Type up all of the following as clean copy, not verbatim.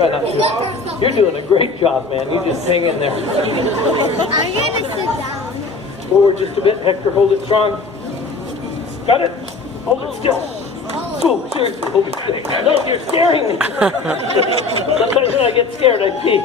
Try not to. You're doing a great job, man. You just hang in there. I'm gonna sit down. Forward just a bit. Hector, hold it strong. Got it? Hold it still. Oh, seriously, hold it still. No, you're scaring me. Sometimes when I get scared, I pee.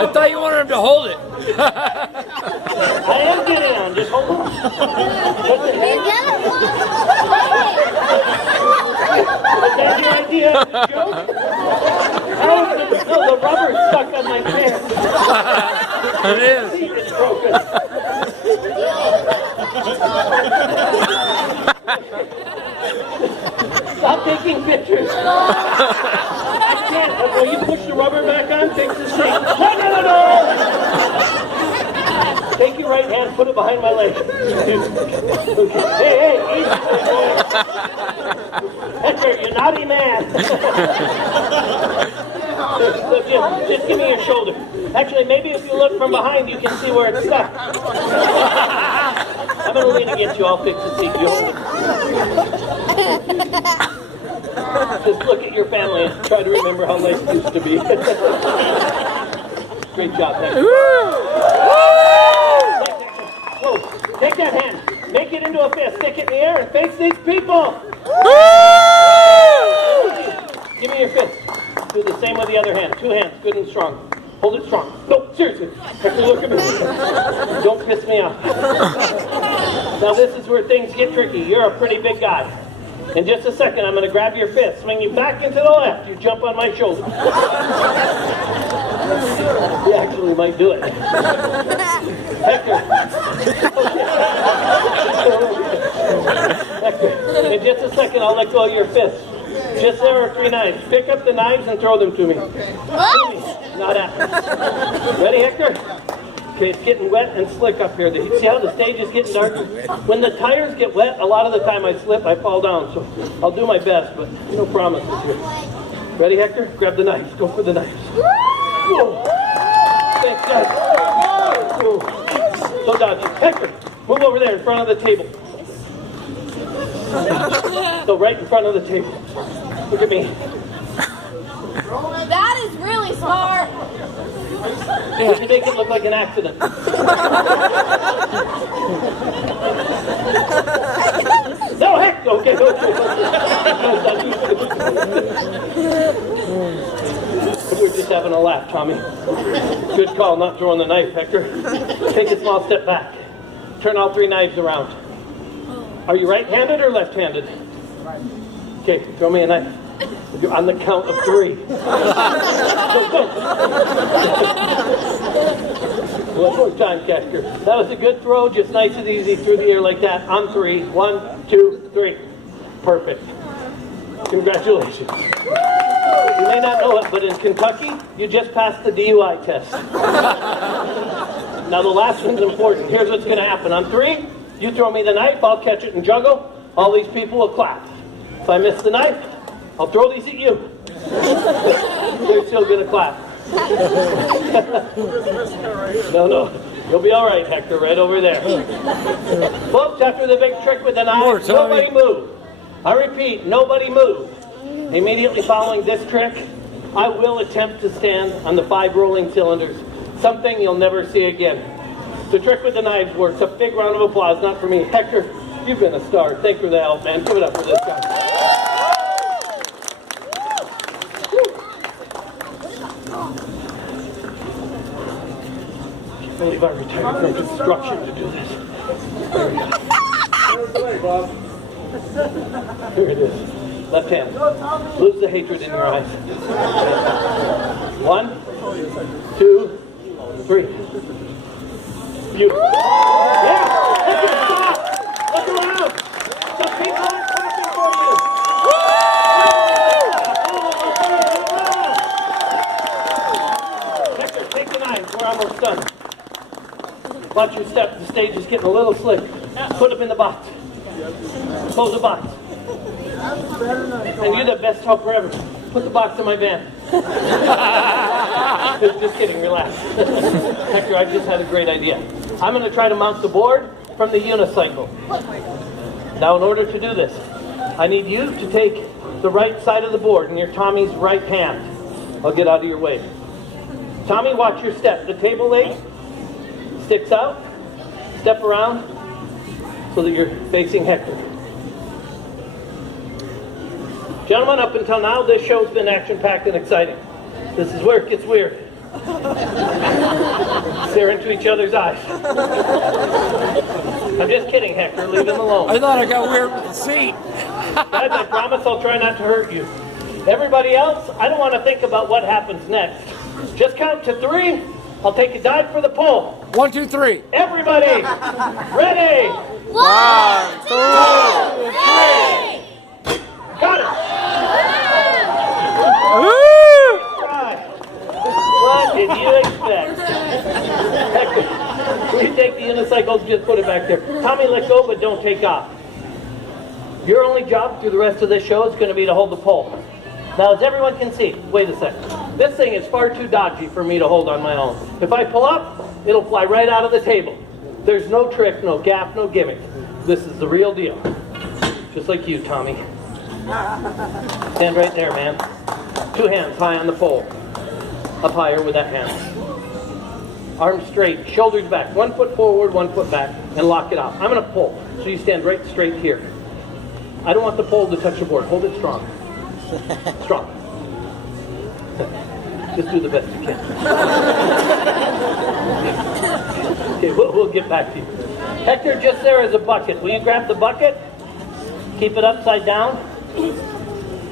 I thought you wanted him to hold it. I am getting on. Just hold on. What's the head? Is that the idea of the joke? No, the rubber's stuck on my pants. It is. It's broken. Stop taking pictures. I can't. Will you push the rubber back on? Fix the seat. No. Take your right hand, put it behind my leg. Hey, easy. Hector, you naughty man. Just give me your shoulder. Actually, maybe if you look from behind, you can see where it's stuck. I'm going to lean against you. I'll fix the seat. You hold it. Just look at your family and try to remember how life used to be. Great job, Hector. Whoa, take that hand. Make it into a fist. Stick it in the air and face these people. Give me your fist. Do the same with the other hand. Two hands, good and strong. Hold it strong. No, seriously. Hector, look at me. Don't piss me off. Now this is where things get tricky. You're a pretty big guy. In just a second, I'm going to grab your fist, swing you back into the left. You jump on my shoulder. You actually might do it. Hector. Hector, in just a second, I'll let go of your fist. Just there are 3 knives. Pick up the knives and throw them to me. Not at me. Ready, Hector? Okay, it's getting wet and slick up here. See how the stage is getting darker? When the tires get wet, a lot of the time I slip, I fall down. So I'll do my best, but no promises here. Ready, Hector? Grab the knives. Go for the knives. Whoa. Thanks, guys. Whoa. So dodgy. Hector, move over there in front of the table. So right in front of the table. Look at me. That is really smart. Yeah, to make it look like an accident. No, heck, okay. We're just having a laugh, Tommy. Good call, not throwing the knife, Hector. Take a small step back. Turn all 3 knives around. Are you right-handed or left-handed? Right. Okay, throw me a knife. On the count of 3. Go. One more time, Hector. That was a good throw, just nice and easy through the air like that. On 3. 1, 2, 3. Perfect. Congratulations. You may not know it, but in Kentucky, you just passed the DUI test. Now the last one's important. Here's what's going to happen. On 3, you throw me the knife, I'll catch it and juggle. All these people will clap. If I miss the knife, I'll throw these at you. They're still going to clap. No. You'll be all right, Hector, right over there. Folks, after the big trick with the knife, nobody move. I repeat, nobody move. Immediately following this trick, I will attempt to stand on the 5 rolling cylinders, something you'll never see again. The trick with the knives works. A big round of applause, not for me. Hector, you've been a star. Thanks for the help, man. Give it up for this guy. I can't believe I retired from construction to do this. Here it is. Left hand. Lose the hatred in your eyes. 1, 2, 3. Beautiful. Yeah! Look at stop! Look around! Some people are clapping for you! Hector, take the knives. We're almost done. Watch your step. The stage is getting a little slick. Put them in the box. Close the box. And you're the best helper ever. Put the box in my van. Just kidding, relax. Hector, I just had a great idea. I'm going to try to mount the board from the unicycle. Now, in order to do this, I need you to take the right side of the board near Tommy's right hand. I'll get out of your way. Tommy, watch your step. The table leg sticks out. Step around so that you're facing Hector. Gentlemen, up until now, this show's been action-packed and exciting. This is where it gets weird. Stare into each other's eyes. I'm just kidding, Hector. Leave him alone. I thought I got weird with the seat. Guys, I promise I'll try not to hurt you. Everybody else, I don't want to think about what happens next. Just count to 3. I'll take a dive for the pole. 1, 2, 3. Everybody, ready? 1, 2, 3. Got it. Right. What did you expect? Hector, will you take the unicycle and just put it back there? Tommy, let go, but don't take off. Your only job through the rest of this show is going to be to hold the pole. Now, as everyone can see, wait a second. This thing is far too dodgy for me to hold on my own. If I pull up, it'll fly right out of the table. There's no trick, no gap, no gimmick. This is the real deal. Just like you, Tommy. Stand right there, man. 2 hands high on the pole. Up higher with that hand. Arms straight, shoulders back. 1 foot forward, 1 foot back, and lock it out. I'm going to pull, so you stand right straight here. I don't want the pole to touch the board. Hold it strong. Strong. Just do the best you can. Okay, we'll get back to you. Hector, just there is a bucket. Will you grab the bucket? Keep it upside down.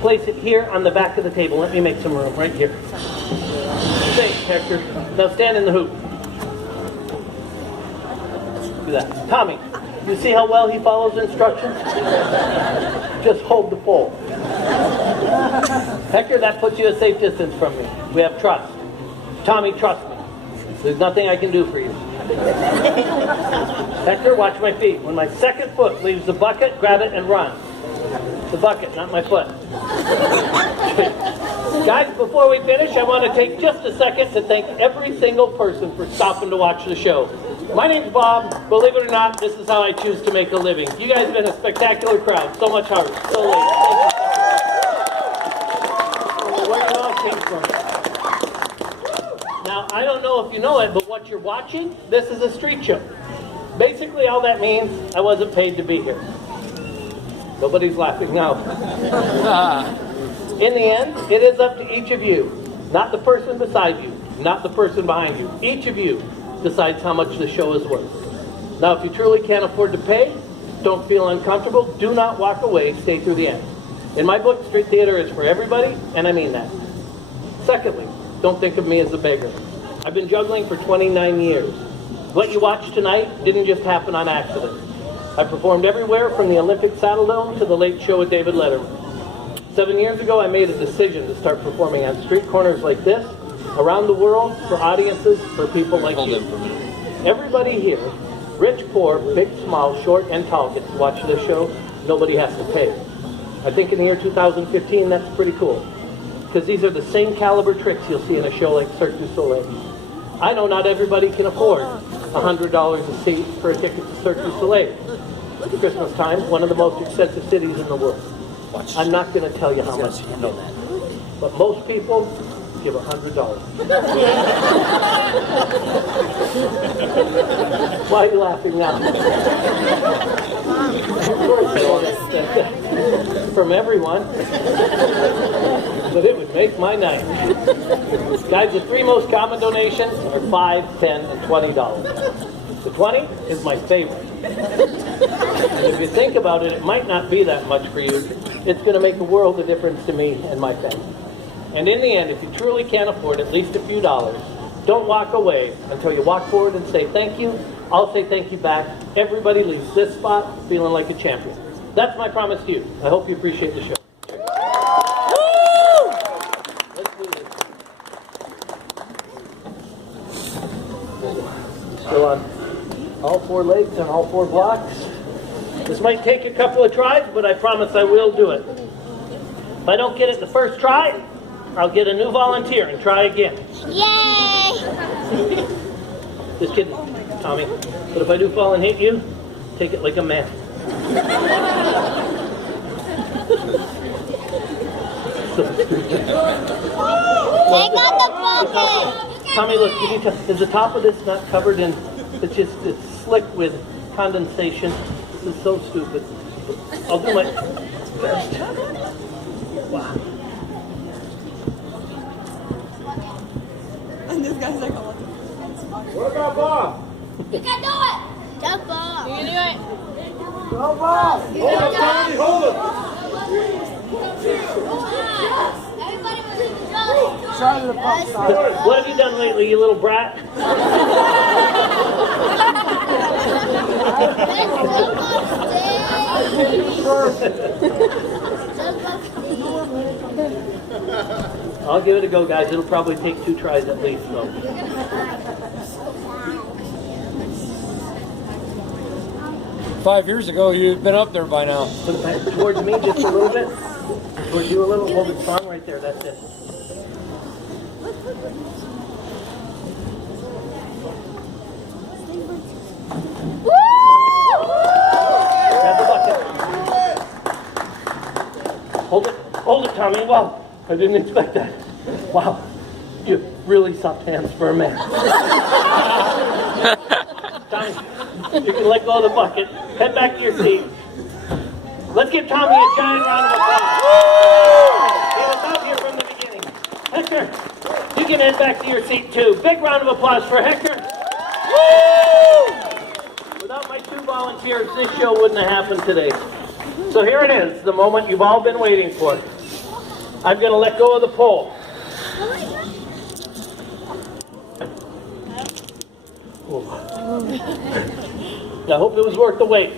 Place it here on the back of the table. Let me make some room right here. Thanks, Hector. Now stand in the hoop. Do that. Tommy, you see how well he follows instructions? Just hold the pole. Hector, that puts you a safe distance from me. We have trust. Tommy, trust me. There's nothing I can do for you. Hector, watch my feet. When my second foot leaves the bucket, grab it and run. The bucket, not my foot. Guys, before we finish, I want to take just a second to thank every single person for stopping to watch the show. My name's Bob. Believe it or not, this is how I choose to make a living. You guys have been a spectacular crowd. So much heart. So late. Where you all came from. Now, I don't know if you know it, but what you're watching, this is a street show. Basically, all that means I wasn't paid to be here. Nobody's laughing now. In the end, it is up to each of you, not the person beside you, not the person behind you. Each of you decides how much the show is worth. Now, if you truly can't afford to pay, don't feel uncomfortable, do not walk away, stay through the end. In my book, street theater is for everybody, and I mean that. Secondly, don't think of me as a beggar. I've been juggling for 29 years. What you watched tonight didn't just happen on accident. I performed everywhere from the Olympic Saddle Dome to the Late Show with David Letterman. 7 years ago, I made a decision to start performing on street corners like this, around the world, for audiences, for people like you. Everybody here, rich, poor, big, small, short, and tall, gets to watch this show. Nobody has to pay. I think in the year 2015, that's pretty cool. Because these are the same caliber tricks you'll see in a show like Cirque du Soleil. I know not everybody can afford $100 a seat for a ticket to Cirque du Soleil. Christmas time, one of the most expensive cities in the world. I'm not going to tell you how much you know that. But most people give $100. Why are you laughing now? From everyone. But it would make my night. Guys, the 3 most common donations are $5, $10, and $20. The 20 is my favorite. And if you think about it, it might not be that much for you. It's going to make a world of difference to me and my family. And in the end, if you truly can't afford at least a few dollars, don't walk away until you walk forward and say thank you. I'll say thank you back. Everybody leaves this spot feeling like a champion. That's my promise to you. I hope you appreciate the show. Let's do this. Still on all 4 legs and all 4 blocks. This might take a couple of tries, but I promise I will do it. If I don't get it the first try, I'll get a new volunteer and try again. Yay! Just kidding, Tommy. But if I do fall and hit you, take it like a man. out the bucket. Tommy, look, is the top of this not covered in, it's slick with condensation? This is so stupid. I'll do my best. Wow. And this guy's like, oh, What about Bob? You can do it. Just Bob. You can do it. Go, Bob. Hold him, Tommy, hold him. Everybody was in the judge. Try to the pump side. What have you done lately, you little brat? I'll give it a go, guys. It'll probably take 2 tries at least, though. Five years ago, you'd been up there by now. Put it back towards me just a little bit. Towards you a little. Hold it strong right there. That's it. Grab the bucket. Hold it, Tommy. Wow, I didn't expect that. Wow, you really soft hands for a man. Tommy, you can let go of the bucket. Head back to your seat. Let's give Tommy a giant round of applause. He was out here from the beginning. Hector, you can head back to your seat too. Big round of applause for Hector. Without my 2 volunteers, this show wouldn't have happened today. So here it is, the moment you've all been waiting for. I'm going to let go of the pole. I hope it was worth the wait.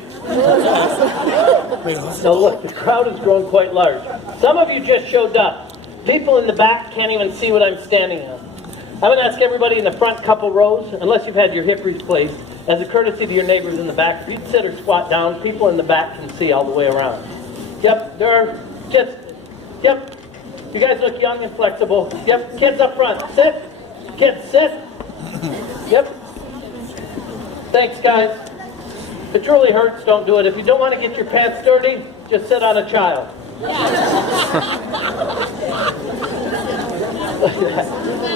Now look, the crowd has grown quite large. Some of you just showed up. People in the back can't even see what I'm standing on. I would ask everybody in the front couple rows, unless you've had your hip replaced, as a courtesy to your neighbors in the back, if you'd sit or squat down, people in the back can see all the way around. Yep, yep. You guys look young and flexible. Yep, kids up front, sit. Kids, sit. Yep. Thanks, guys. If it truly hurts, don't do it. If you don't want to get your pants dirty, just sit on a child.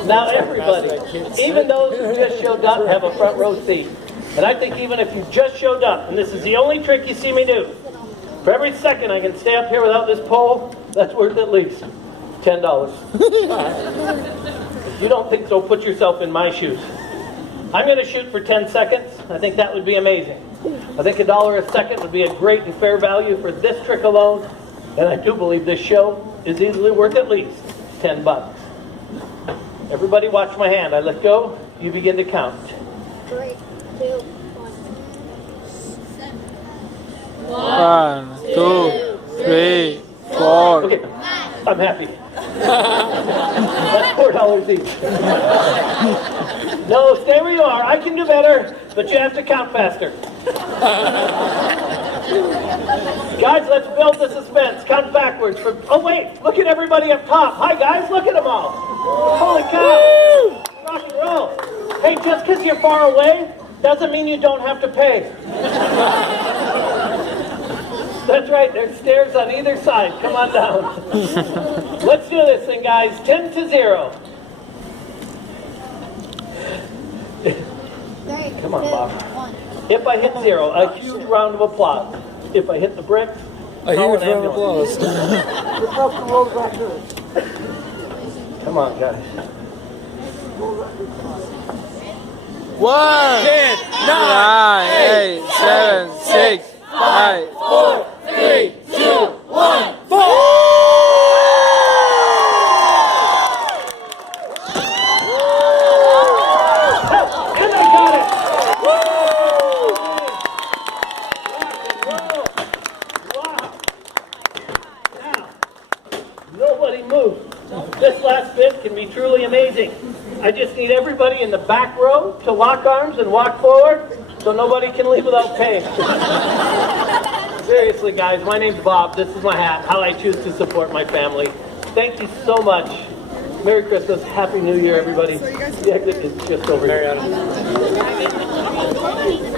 Now everybody, even those who just showed up, have a front row seat. And I think even if you just showed up, and this is the only trick you see me do, for every second I can stay up here without this pole, that's worth at least $10. If you don't think so, put yourself in my shoes. I'm going to shoot for 10 seconds. I think that would be amazing. I think $1 a second would be a great and fair value for this trick alone. And I do believe this show is easily worth at least $10. Everybody watch my hand. I let go. You begin to count. 3, 2, 1. 1, 2, 3, 4. Okay, I'm happy. That's $4 each. No, stay where you are. I can do better, but you have to count faster. Guys, let's build the suspense. Count backwards. Oh, wait. Look at everybody up top. Hi, guys. Look at them all. Holy cow. Rock and roll. Hey, just because you're far away doesn't mean you don't have to pay. That's right. There's stairs on either side. Come on down. Let's do this thing, guys. 10-0. Come on, Bob. If I hit 0, a huge round of applause. If I hit the brick, A huge round of applause. Come on, guys. 1, 10, 9, 8, 7, 6, 5, 4, 3, 2, 1, 4. And I got it! Wow. Now, nobody moved. This last bit can be truly amazing. I just need everybody in the back row to lock arms and walk forward so nobody can leave without paying. Seriously, guys, my name's Bob. This is my hat, how I choose to support my family. Thank you so much. Merry Christmas. Happy New Year, everybody. The exit is just over here.